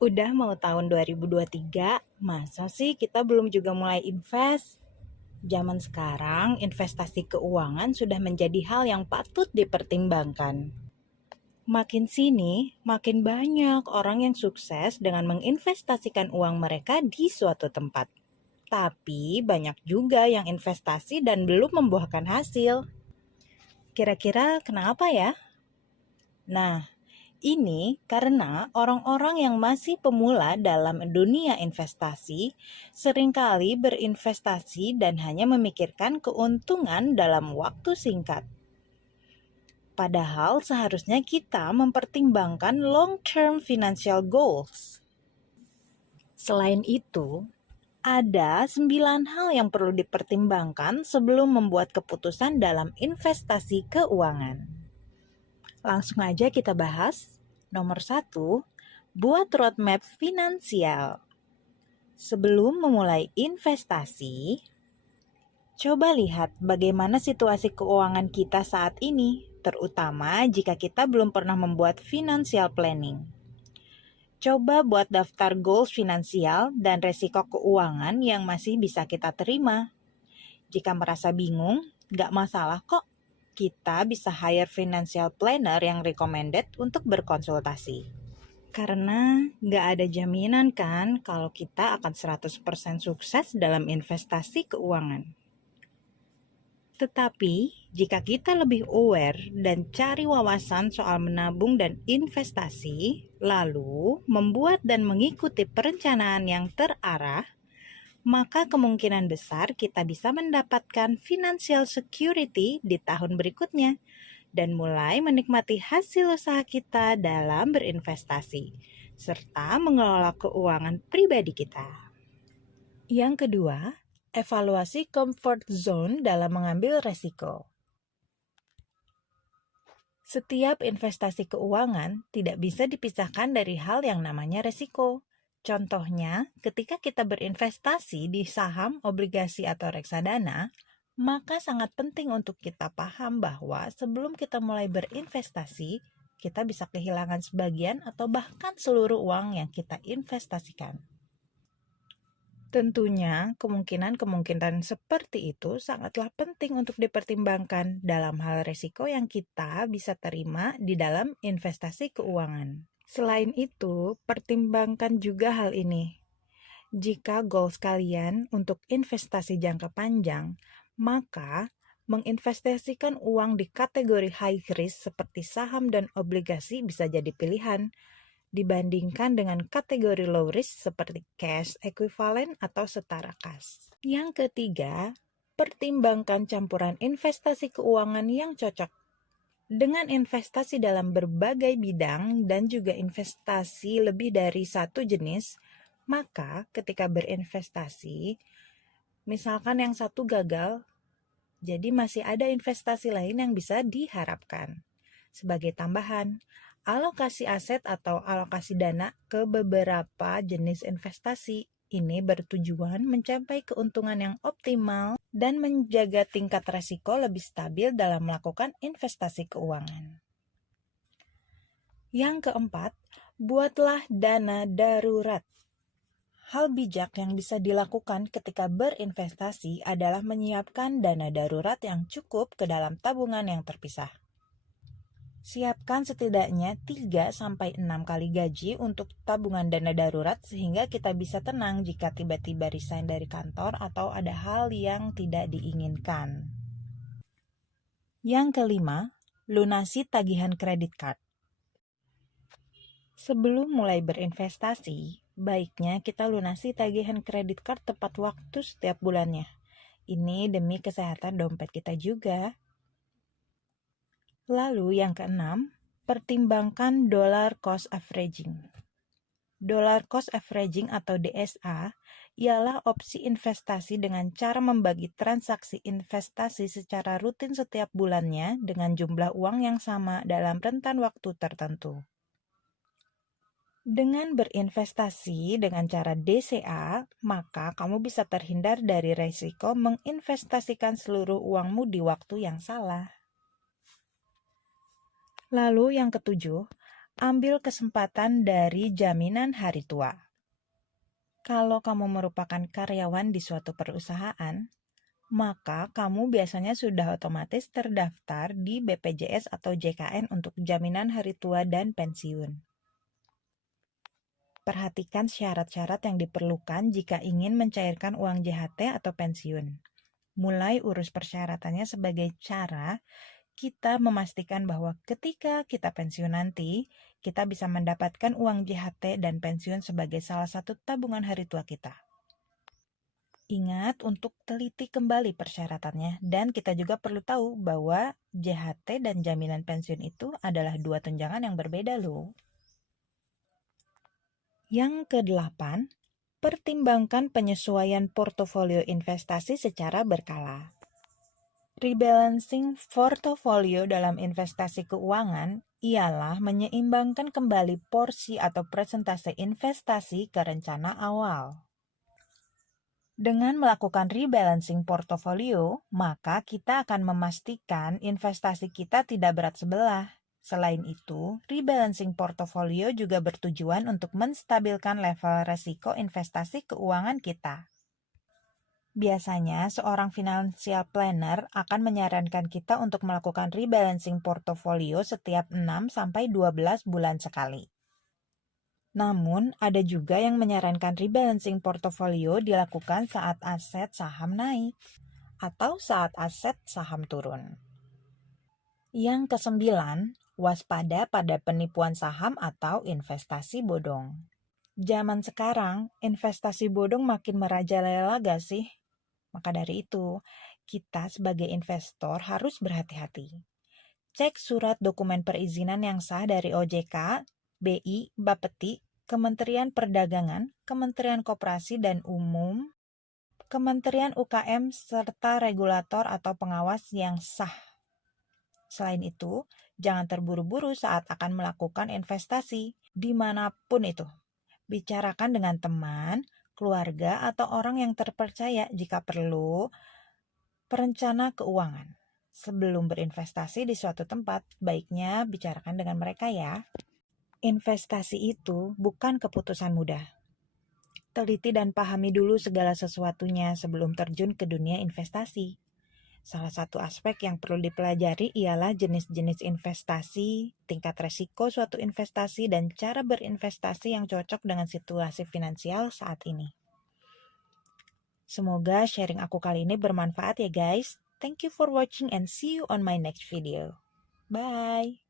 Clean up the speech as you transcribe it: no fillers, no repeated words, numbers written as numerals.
Udah mau tahun 2023, masa sih kita belum juga mulai invest? Zaman sekarang, investasi keuangan sudah menjadi hal yang patut dipertimbangkan. Makin sini, makin banyak orang yang sukses dengan menginvestasikan uang mereka di suatu tempat. Tapi banyak juga yang investasi dan belum membuahkan hasil. Kira-kira kenapa ya? Nah, ini karena orang-orang yang masih pemula dalam dunia investasi seringkali berinvestasi dan hanya memikirkan keuntungan dalam waktu singkat. Padahal seharusnya kita mempertimbangkan long-term financial goals. Selain itu, ada 9 hal yang perlu dipertimbangkan sebelum membuat keputusan dalam investasi keuangan. Langsung aja kita bahas. Nomor 1, buat roadmap finansial. Sebelum memulai investasi, coba lihat bagaimana situasi keuangan kita saat ini, terutama jika kita belum pernah membuat financial planning. Coba buat daftar goals finansial dan resiko keuangan yang masih bisa kita terima. Jika merasa bingung, gak masalah kok. Kita bisa hire financial planner yang recommended untuk berkonsultasi. Karena nggak ada jaminan kan kalau kita akan 100% sukses dalam investasi keuangan. Tetapi, jika kita lebih aware dan cari wawasan soal menabung dan investasi, lalu membuat dan mengikuti perencanaan yang terarah, maka kemungkinan besar kita bisa mendapatkan financial security di tahun berikutnya dan mulai menikmati hasil usaha kita dalam berinvestasi, serta mengelola keuangan pribadi kita. Yang kedua, evaluasi comfort zone dalam mengambil resiko. Setiap investasi keuangan tidak bisa dipisahkan dari hal yang namanya resiko. Contohnya, ketika kita berinvestasi di saham, obligasi, atau reksadana, maka sangat penting untuk kita paham bahwa sebelum kita mulai berinvestasi, kita bisa kehilangan sebagian atau bahkan seluruh uang yang kita investasikan. Tentunya, kemungkinan seperti itu sangatlah penting untuk dipertimbangkan dalam hal resiko yang kita bisa terima di dalam investasi keuangan. Selain itu, pertimbangkan juga hal ini. Jika goals kalian untuk investasi jangka panjang, maka menginvestasikan uang di kategori high risk seperti saham dan obligasi bisa jadi pilihan, dibandingkan dengan kategori low risk seperti cash, equivalent, atau setara kas. Yang ketiga, pertimbangkan campuran investasi keuangan yang cocok. Dengan investasi dalam berbagai bidang dan juga investasi lebih dari satu jenis, maka ketika berinvestasi, misalkan yang satu gagal, jadi masih ada investasi lain yang bisa diharapkan. Sebagai tambahan, alokasi aset atau alokasi dana ke beberapa jenis investasi ini bertujuan mencapai keuntungan yang optimal dan menjaga tingkat resiko lebih stabil dalam melakukan investasi keuangan. Yang keempat, buatlah dana darurat. Hal bijak yang bisa dilakukan ketika berinvestasi adalah menyiapkan dana darurat yang cukup ke dalam tabungan yang terpisah. Siapkan setidaknya 3-6 kali gaji untuk tabungan dana darurat sehingga kita bisa tenang jika tiba-tiba resign dari kantor atau ada hal yang tidak diinginkan. Yang kelima, lunasi tagihan kredit card. Sebelum mulai berinvestasi, baiknya kita lunasi tagihan kredit card tepat waktu setiap bulannya. Ini demi kesehatan dompet kita juga. Lalu yang keenam, pertimbangkan dollar cost averaging. Dollar cost averaging atau DSA ialah opsi investasi dengan cara membagi transaksi investasi secara rutin setiap bulannya dengan jumlah uang yang sama dalam rentan waktu tertentu. Dengan berinvestasi dengan cara DCA, maka kamu bisa terhindar dari resiko menginvestasikan seluruh uangmu di waktu yang salah. Lalu yang ketujuh, Ambil kesempatan dari jaminan hari tua. Kalau kamu merupakan karyawan di suatu perusahaan, maka kamu biasanya sudah otomatis terdaftar di BPJS atau JKN untuk jaminan hari tua dan pensiun. Perhatikan syarat-syarat yang diperlukan jika ingin mencairkan uang JHT atau pensiun. Mulai urus persyaratannya sebagai cara kita memastikan bahwa ketika kita pensiun nanti, kita bisa mendapatkan uang JHT dan pensiun sebagai salah satu tabungan hari tua kita. Ingat untuk teliti kembali persyaratannya, dan kita juga perlu tahu bahwa JHT dan jaminan pensiun itu adalah dua tunjangan yang berbeda loh. Yang kedelapan, pertimbangkan penyesuaian portofolio investasi secara berkala. Rebalancing portofolio dalam investasi keuangan ialah menyeimbangkan kembali porsi atau persentase investasi ke rencana awal. Dengan melakukan rebalancing portofolio, maka kita akan memastikan investasi kita tidak berat sebelah. Selain itu, rebalancing portofolio juga bertujuan untuk menstabilkan level resiko investasi keuangan kita. Biasanya, seorang financial planner akan menyarankan kita untuk melakukan rebalancing portofolio setiap 6-12 bulan sekali. Namun, ada juga yang menyarankan rebalancing portofolio dilakukan saat aset saham naik atau saat aset saham turun. Yang kesembilan, waspada pada penipuan saham atau investasi bodong. Zaman sekarang, investasi bodong makin merajalela gak sih? Maka dari itu, kita sebagai investor harus berhati-hati. Cek surat dokumen perizinan yang sah dari OJK, BI, Bapeti, Kementerian Perdagangan, Kementerian Koperasi dan Umum, Kementerian UKM, serta regulator atau pengawas yang sah. Selain itu, jangan terburu-buru saat akan melakukan investasi, dimanapun itu. Bicarakan dengan teman, keluarga, atau orang yang terpercaya jika perlu perencana keuangan. Sebelum berinvestasi di suatu tempat, baiknya bicarakan dengan mereka ya. Investasi itu bukan keputusan mudah. Teliti dan pahami dulu segala sesuatunya sebelum terjun ke dunia investasi. Salah satu aspek yang perlu dipelajari ialah jenis-jenis investasi, tingkat resiko suatu investasi, dan cara berinvestasi yang cocok dengan situasi finansial saat ini. Semoga sharing aku kali ini bermanfaat ya guys. Thank you for watching and see you on my next video. Bye!